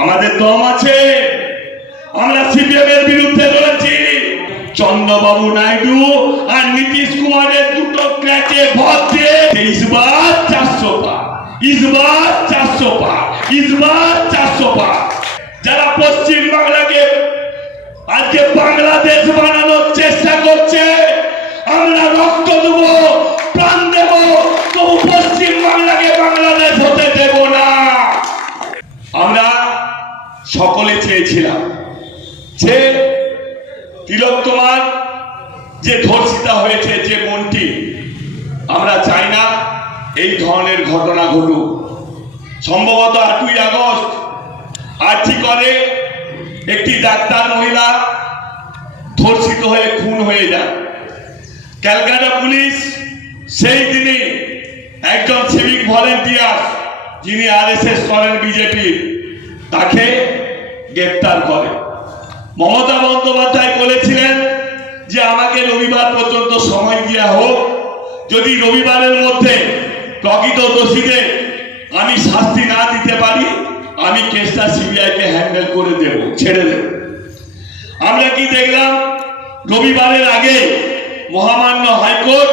আমাদের দম আছে। আমরা সিপিএম এর বিরুদ্ধে লড়েছি। চন্দ্রবাবু নাইডু আর নীতিশ কুমারের দুটো ক্র্যাচে ভর দিয়ে ইসবার চারশো পা ইসবার চারশো পা ইসবার চারশো পা যারা পশ্চিম বাংলাকে আজকে বাংলাদেশ বানানোর চেষ্টা করছে, আমরা রক্ত দেব। সকলে চেয়েছিলাম। যে তিলক তোমার যে ধর্ষিতা হয়েছে, যে মনটি আমরা চাই না এই ধরনের ঘটনা ঘটুক। সম্ভবত আটই আগস্ট আর্জি করে একটি ডাক্তার মহিলা ধর্ষিত হয়ে খুন হয়ে যায়। ক্যালকাটা পুলিশ সেই দিনই একজন সিভিক ভলেন্টিয়ার যিনি আরএসএস করেন বিজেপির, তাকে গ্রেপ্তার করে। মমতা বন্দ্যোপাধ্যায় বলেছিলেন যে, আমাকে রবিবার পর্যন্ত সময় দেওয়া হোক। যদি রবিবারের মধ্যে প্রকৃত দোষীদের আমি শাস্তি না দিতে পারি, আমি কেসটা সিবিআইকে হ্যান্ডেল করে দেব, ছেড়ে দেব। আমরা কি দেখলাম? রবিবারের আগে মহামান্য হাইকোর্ট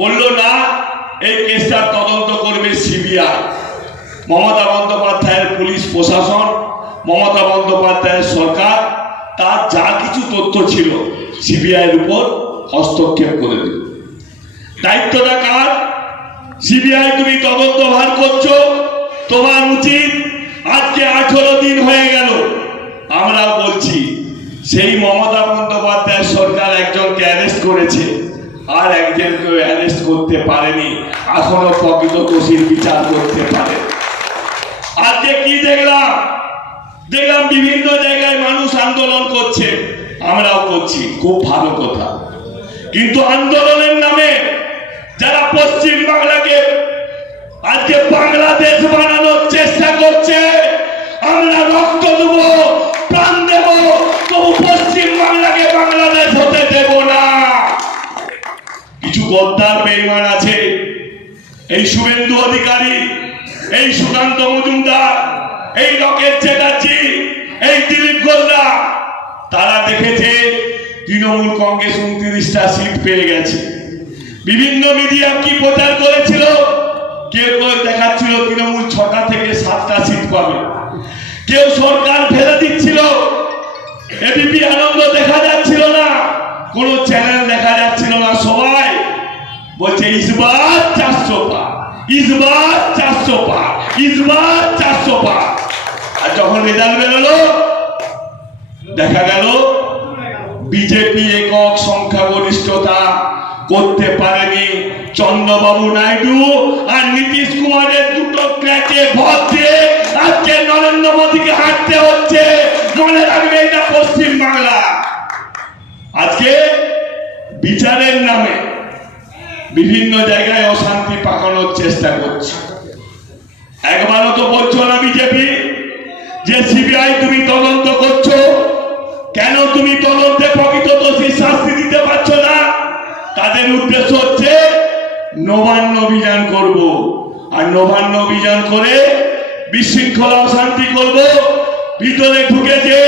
বলল, না, এই কেসটার তদন্ত করবে সিবিআই। মমতা বন্দ্যোপাধ্যায়ের পুলিশ প্রশাসন মমতা বন্দ্যোপাধ্যায়ের সরকার তার যা কিছু তথ্য ছিল সিবিআইয়ের উপর হস্তক্ষেপ করে দিল। দায়িত্বটা কার? সিবিআই, তুমি তদন্ত ভার করছ, তোমার উচিত আজকে আঠারো দিন হয়ে গেল। আমরাও বলছি, সেই মমতা বন্দ্যোপাধ্যায় সরকার একজনকে অ্যারেস্ট করেছে, আর একজনকে অ্যারেস্ট করতে পারেনি, এখনও প্রকৃত দোষীর বিচার করতে পারে। আজকে কি দেখলাম? দেখলাম বিভিন্ন জায়গায় মানুষ আন্দোলন করছে। আমরাও করছি, খুব ভালো কথা। কিন্তু আন্দোলনের নামে যারা পশ্চিম বাংলাকে আজকে বাংলাদেশ বানানোর চেষ্টা করছে, আমরা রক্ত দেব, প্রাণ দেব, তবু পশ্চিম বাংলাকে বাংলাদেশ হতে দেব না। কিছু গদ্দার বেইমান আছে। এই শুভেন্দু অধিকারী, এই সুকান্ত মজুমদার এই রকেট চ্যাটার্জি এই দিলীপ গোল্লা। তারা দেখেছে তৃণমূল কংগ্রেস উনত্রিশটা সিট পেয়ে গেছে। বিভিন্ন মিডিয়া কি প্রচার করেছিল? কেউ কেউ দেখাচ্ছিল তৃণমূল ছটা থেকে সাতটা সিট পাবে। কেউ সরকার ফেলে দিচ্ছিল। এবিপি আনন্দ দেখা যাচ্ছিল না। কোনো চ্যানেল দেখা যাচ্ছিল না সবাই। বলছে ইসবার চারশো পা ইসবার চারশো পা ইসবার চারশো পা আর যখন রেজাল্ট বেরোলো, দেখা গেল, বিজেপি একক সংখ্যাগরিষ্ঠতা করতে পারেনি চন্দ্রবাবু নাইডু আর নীতিশ কুমারের দুটো ক্র্যাচে ভর দিয়ে আজকে নরেন্দ্র মোদীকে হাঁটতে হচ্ছে। মনে রাখবে এটা পশ্চিম বাংলা আজকে বিচারের নামে বিভিন্ন জায়গায় অশান্তি পাকানোর চেষ্টা করছে। একবারও তো বলছো না বিজেপি? যে সিবিআই তুমি তদন্ত করছ, কেন তুমি তদন্তে প্রকৃত দোষী শাস্তি দিতে পারছ না? তাদের উদ্দেশ্য হচ্ছে নবান্ন অভিযান করব। আর নবান্ন অভিযান করে বিশৃঙ্খলা অশান্তি করব। ভিতরে ঢুকেছে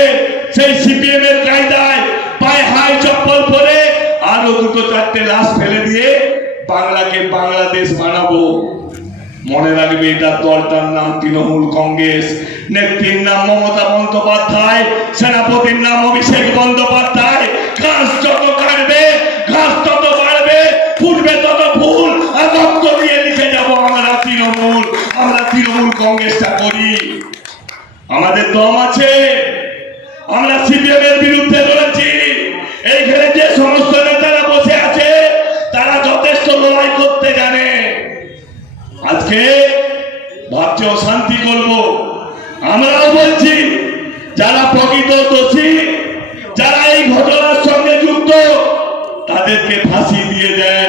সেই সিপিএম এর কায়দায় পায়ে হাই চপ্পল পরে আরও দুটো চারটে লাশ ফেলে দিয়ে বাংলাকে বাংলাদেশ বানাবো। মনে রাখবে এটা দলটার নাম তৃণমূল কংগ্রেস। নেত্রীর নাম মমতা বন্দ্যোপাধ্যায়, সেনাপতির নাম অভিষেক বন্দ্যোপাধ্যায়। ঘাস যত কাটবে, ঘাস তত বাড়বে, ফুটবে তত ফুল দিয়ে লিখে যাব আমরা তৃণমূল আমরা তৃণমূল কংগ্রেসটা করি। আমাদের দম আছে, আমরা সিপিএম এর বিরুদ্ধে লড়েছি। এইখানে যে সমস্ত নেতারা বসে আছে তারা যথেষ্ট লড়াই করতে জানে আজকে ভাবছে অশান্তি করব আমরাও বলছি যারা প্রকৃত দোষী যারা এই ঘটনার সঙ্গে যুক্ত তাদেরকে ফাঁসি দিয়ে দেয়।